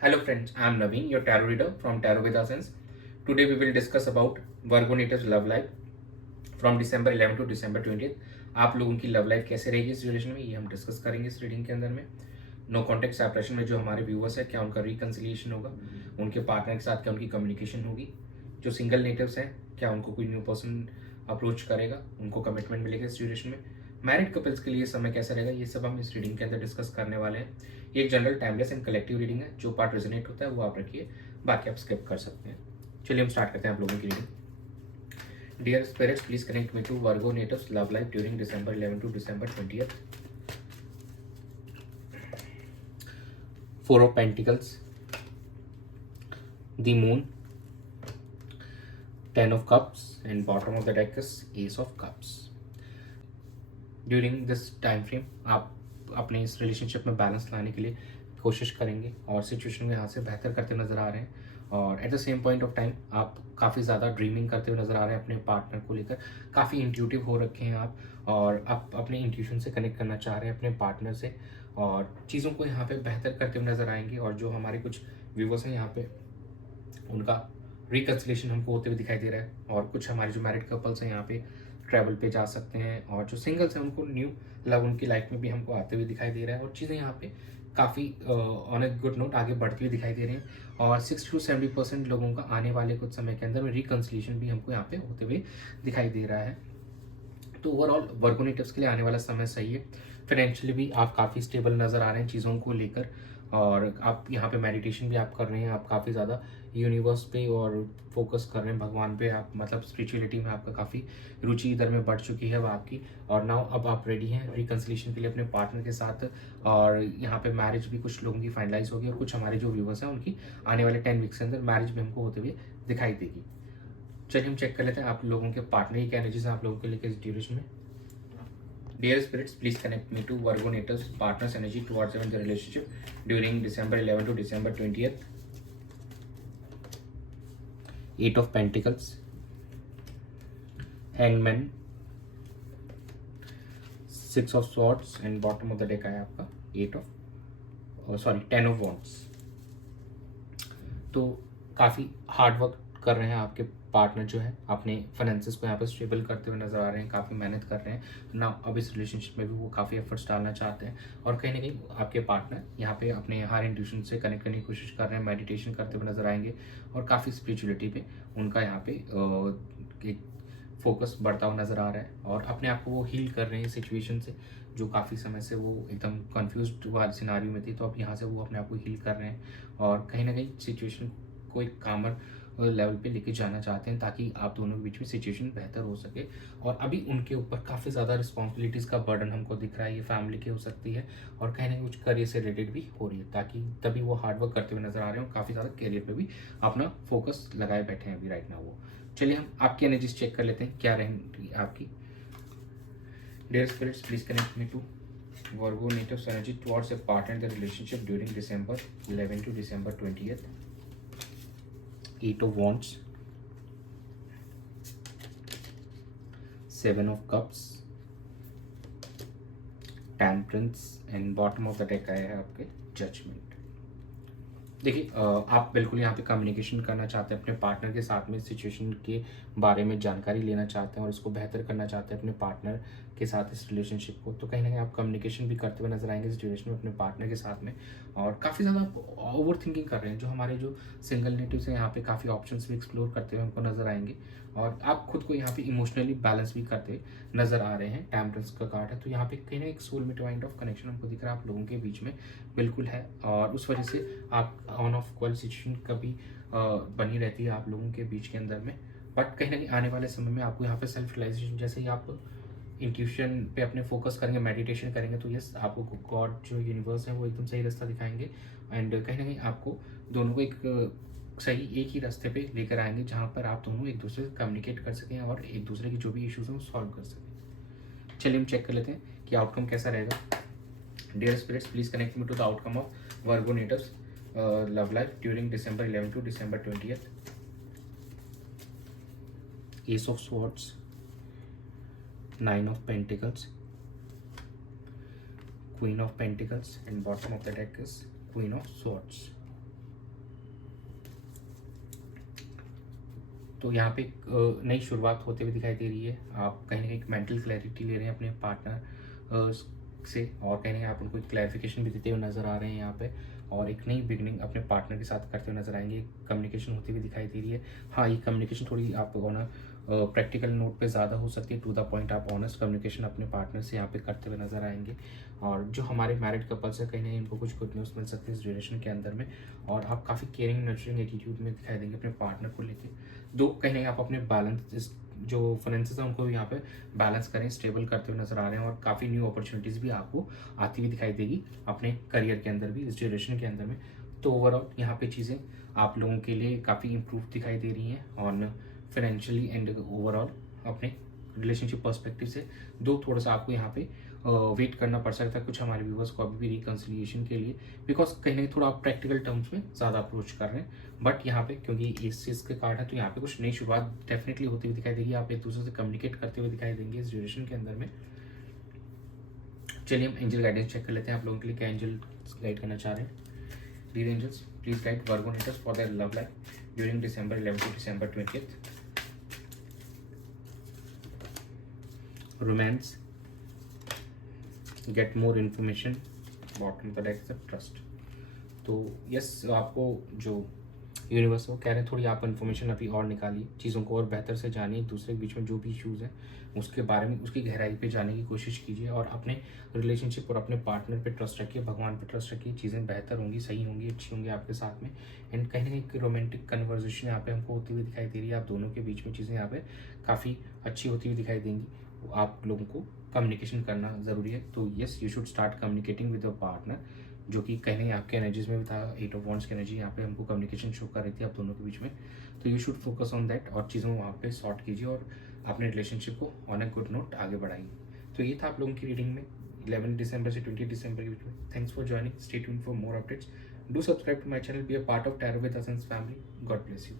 Hello friends, I am Naveen, your tarot reader from Tarot with Ascens. Today we will discuss about Virgo Natives love life from December 11 to December 20th. आप लोगों की love life कैसे रहेगी इस duration में, ये हम discuss करेंगे इस रीडिंग के अंदर में। नो कॉन्टेक्ट सेपरेशन में जो हमारे व्यूवर्स है, क्या उनका रिकन्सिलिएशन होगा, उनके पार्टनर के साथ क्या उनकी कम्युनिकेशन होगी। जो सिंगल नेटिव्स हैं, क्या उनको कोई न्यू पर्सन अप्रोच करेगा, उनको कमिटमेंट मिलेगा इस ड्यूरेशन में। मैरिड कपल्स के लिए समय कैसा रहेगा, ये सब हम इस रीडिंग के अंदर डिस्कस करने वाले हैं। ये एक general timeless and collective reading है। जो पार्ट रेजोनेट होता है वो आप रखिए, बाकी आप स्किप कर सकते हैं। चलिए हम स्टार्ट करते हैं आप लोगों की reading. Dear spirits, please connect me to Virgo natives love life during December 11 to December 20th. Four of Pentacles, the Moon, Ten of Cups, and bottom of the deck is Ace of Cups. During this time frame आप अपने इस relationship में balance लाने के लिए कोशिश करेंगे और सिचुएशन को यहाँ से बेहतर करते नज़र आ रहे हैं। और at the same point of time आप काफ़ी ज़्यादा ड्रीमिंग करते हुए नज़र आ रहे हैं अपने पार्टनर को लेकर। काफ़ी इंट्यूटिव हो रखे हैं आप, और आप अपने इंट्यूशन से कनेक्ट करना चाह रहे हैं अपने पार्टनर से, और चीज़ों को यहाँ पे बेहतर करते हुए नज़र आएंगे। और जो हमारे कुछ व्यूवर्स हैं यहाँ पे, उनका रिकन्सिलेशन हमको होते हुए दिखाई दे रहा है। और कुछ हमारे जो मैरिड कपल्स हैं यहाँ पे ट्रैवल पे जा सकते हैं, और जो सिंगल्स हैं उनको न्यू लव उनकी लाइफ में भी हमको आते हुए दिखाई दे रहा है। और चीज़ें यहाँ पे काफ़ी ऑन ए गुड नोट आगे बढ़ती हुई दिखाई दे रही हैं। और 60 to 70% लोगों का आने वाले कुछ समय के अंदर में रिकन्सिलेशन भी हमको यहाँ पे होते हुए दिखाई दे रहा है। तो ओवरऑल वर्गो नेटिव्स के लिए आने वाला समय सही है। फाइनेंशियली भी आप काफ़ी स्टेबल नज़र आ रहे हैं चीज़ों को लेकर, और आप यहाँ पे मेडिटेशन भी आप कर रहे हैं। आप काफ़ी ज़्यादा यूनिवर्स पे और फोकस कर रहे हैं, भगवान पे। आप मतलब स्पिरिचुअलिटी में आपका काफ़ी रुचि इधर में बढ़ चुकी है वो आपकी। और नाउ अब आप रेडी हैं रिकन्सिलेशन के लिए अपने पार्टनर के साथ। और यहाँ पे मैरिज भी कुछ लोगों की फाइनलाइज होगी, और कुछ हमारे जो व्यूवर्स हैं उनकी आने वाले 10 वीक्स के अंदर मैरिज भी हमको होते हुए दिखाई देगी। चलिए हम चेक कर लेते हैं आप लोगों के पार्टनर की क्या एनर्जीज हैं आप लोगों के लिए इस ड्यूरेशन में। Dear spirits, please connect me to Virgo Nators partners energy towards them in the relationship during December 11 to December 20th. Eight of Pentacles, Hangman, Six of Swords, and bottom of the deck आया आपका Ten of Wands. तो काफ़ी hard work कर रहे हैं आपके partner जो है, अपने फाइनेंसेस को यहाँ पर स्टेबल करते हुए नजर आ रहे हैं, काफ़ी मेहनत कर रहे हैं ना। अब इस रिलेशनशिप में भी वो काफ़ी एफर्ट्स डालना चाहते हैं। और कहीं ना कहीं आपके पार्टनर यहाँ पे अपने हर इंट्यूशन से कनेक्ट करने की कोशिश कर रहे हैं, मेडिटेशन करते हुए नजर आएंगे। और काफ़ी स्पिरिचुअलिटी पे उनका यहाँ पे एक फोकस बढ़ता हुआ नज़र आ रहा है। और अपने आप को वो हील कर रहे हैं सिचुएशन से, जो काफ़ी समय से वो एकदम कन्फ्यूज वाले सिनारियो में थी। तो अब यहाँ से वो अपने आप को हील कर रहे हैं, और कहीं ना कहीं सिचुएशन को एक कामर लेवल पे लेके जाना चाहते हैं, ताकि आप दोनों के बीच में सिचुएशन बेहतर हो सके। और अभी उनके ऊपर काफ़ी ज़्यादा रिस्पॉन्सिबिलिटीज़ का बर्डन हमको दिख रहा है। ये फैमिली की हो सकती है, और कहीं ना कहीं कुछ करियर से रिलेटेड भी हो रही है, ताकि तभी वो हार्डवर्क करते हुए नजर आ रहे हैं, और काफ़ी ज़्यादा करियर पे भी अपना फोकस लगाए बैठे हैं अभी राइट नाउ वो। चलिए हम आपकी एनर्जीज चेक कर लेते हैं क्या रहेंगी आपकी। Dear spirits, please connect me to Virgo natives energy towards a partner in the relationship during December 11 to December 20th. Eight of Wands, Seven of Cups, Temperance, and bottom of the deck आया है आपके Judgment. देखिए आप बिल्कुल यहाँ पे communication करना चाहते हैं अपने पार्टनर के साथ में, सिचुएशन के बारे में जानकारी लेना चाहते हैं, और इसको बेहतर करना चाहते हैं अपने पार्टनर के साथ इस रिलेशनशिप को। तो कहीं ना कहीं आप कम्युनिकेशन भी करते हुए नजर आएंगे इस ड्यूरेशन में अपने पार्टनर के साथ में। और काफ़ी ज़्यादा आप ओवर थिंकिंग कर रहे हैं। जो हमारे जो सिंगल नेटिव्स हैं यहाँ पे काफ़ी ऑप्शंस भी एक्सप्लोर करते हुए हमको नजर आएंगे, और आप खुद को यहाँ पे इमोशनली बैलेंस भी करते नजर आ रहे हैं। टेम्परेंस का कार्ड है, तो यहाँ पे कहीं ना एक सोलमेट काइंड ऑफ कनेक्शन हमको दिख रहा है आप लोगों के बीच में बिल्कुल है। और उस वजह से आप ऑन ऑफ कॉल सिचुएशन कभी बनी रहती है आप लोगों के बीच के अंदर में। बट कहीं ना कहीं आने वाले समय में आपको यहाँ पे सेल्फ रियलाइजेशन, जैसे ही आप इंट्यूशन पे अपने फोकस करेंगे, मेडिटेशन करेंगे, तो यस आपको गॉड जो यूनिवर्स है वो एकदम सही रास्ता दिखाएंगे। एंड कहीं ना कहीं आपको दोनों को एक सही एक ही रास्ते पे लेकर आएंगे, जहाँ पर आप दोनों एक दूसरे से कम्युनिकेट कर सकें और एक दूसरे की जो भी इश्यूज हैं वो सॉल्व कर सकें। चलिए हम चेक कर लेते हैं कि आउटकम कैसा रहेगा। Dear spirits, please connect me to the outcome of Virgo natives love life during December 11 to December 20th. Ace of Swords, Nine of Pentacles, Queen of Pentacles, and bottom of the deck is Queen of Swords. तो यहाँ पे एक नई शुरुआत होते हुए दिखाई दे रही है। आप कहीं ना कहीं एक मेंटल क्लैरिटी ले रहे हैं अपने पार्टनर से, और कहीं ना कहीं आप उनको एक क्लैरिफिकेशन भी देते हुए नज़र आ रहे हैं यहाँ पे, और एक नई बिगनिंग अपने पार्टनर के साथ करते हुए नजर आएंगे। कम्युनिकेशन होती हुई दिखाई दे रही है। हाँ, ये कम्युनिकेशन थोड़ी आप ना प्रैक्टिकल नोट पे ज़्यादा हो सकती है, टू द पॉइंट आप ऑनेस्ट कम्युनिकेशन अपने पार्टनर से यहाँ पे करते हुए नजर आएंगे। और जो हमारे मैरिड कपल्स है, कहीं ना कहीं इनको कुछ गुड न्यूज़ मिल सकती है इस रिलेशन के अंदर में, और आप काफ़ी केयरिंग नर्चरिंग एटीट्यूड में दिखाई देंगे अपने पार्टनर को लेके। दो कहीं ना कहीं आप अपने बैलेंस जो फाइनेंसेस हैं उनको भी यहाँ पे बैलेंस करें, स्टेबल करते हुए नजर आ रहे हैं, और काफ़ी न्यू अपॉर्चुनिटीज़ भी आपको आती हुई दिखाई देगी अपने करियर के अंदर भी इस ड्यूरेशन के अंदर में। तो ओवरऑल यहाँ पे चीज़ें आप लोगों के लिए काफ़ी इम्प्रूव दिखाई दे रही हैं ऑन फाइनेंशियली एंड ओवरऑल अपने रिलेशनशिप पर्सपेक्टिव से। दो थोड़ा सा आपको यहाँ पे वेट करना पड़ सकता है कुछ हमारे व्यूवर्स को अभी भी रिकन्सिलिएशन के लिए, बिकॉज कहीं ना कहीं थोड़ा आप प्रैक्टिकल टर्म्स में ज़्यादा अप्रोच कर रहे हैं। बट यहाँ पे क्योंकि इस चीज़ के कार्ड है, तो यहाँ पे कुछ नई शुरुआत डेफिनेटली होती हुई दिखाई देगी। आप एक दूसरे से कम्युनिकेट करते हुए दिखाई देंगे इस ड्यूरेशन के अंदर में। चलिए हम एंजल गाइडेंस चेक कर लेते हैं आप लोगों के लिए क्या एंजल गाइड करना चाह रहे हैं। Dear angels, please guide Virgo Nators for their love life during December 11 to December 20th. Romance, get more information, bottom of the deck is trust. तो यस, आपको जो यूनिवर्स वो कह रहे हैं थोड़ी आप इन्फॉर्मेशन अभी और निकालिए, चीज़ों को और बेहतर से जानिए, एक दूसरे के बीच में जो भी इश्यूज़ हैं उसके बारे में उसकी गहराई पे जाने की कोशिश कीजिए, और अपने रिलेशनशिप और अपने पार्टनर पे ट्रस्ट रखिए, भगवान पे ट्रस्ट रखिए, चीज़ें बेहतर होंगी, सही होंगी, अच्छी होंगी आपके साथ में। एंड कहीं ना कहीं रोमांटिक कन्वर्जेशन यहाँ पे हमको होती हुई दिखाई दे रही है, आप दोनों के बीच में चीज़ें यहाँ पे काफ़ी अच्छी होती हुई दिखाई देंगी। आप लोगों को कम्युनिकेशन करना ज़रूरी है, तो yes you should start communicating with a partner, जो कि कहीं नहीं आपके एनर्जीज में भी था। 8 ऑफ वॉन्ड्स की एनर्जी यहाँ पे हमको कम्युनिकेशन शो कर रही थी आप दोनों के बीच में, तो you should focus on that, और चीज़ों को वहाँ पे सॉर्ट कीजिए और अपने रिलेशनशिप को ऑन ए गुड नोट आगे बढ़ाइए। तो ये था आप लोगों की रीडिंग में 11 दिसंबर से 20 दिसंबर के बीच में। Thanks for joining, stay tuned for more updates, do subscribe to my channel, be a part of tarot with Hasan's family. God bless you.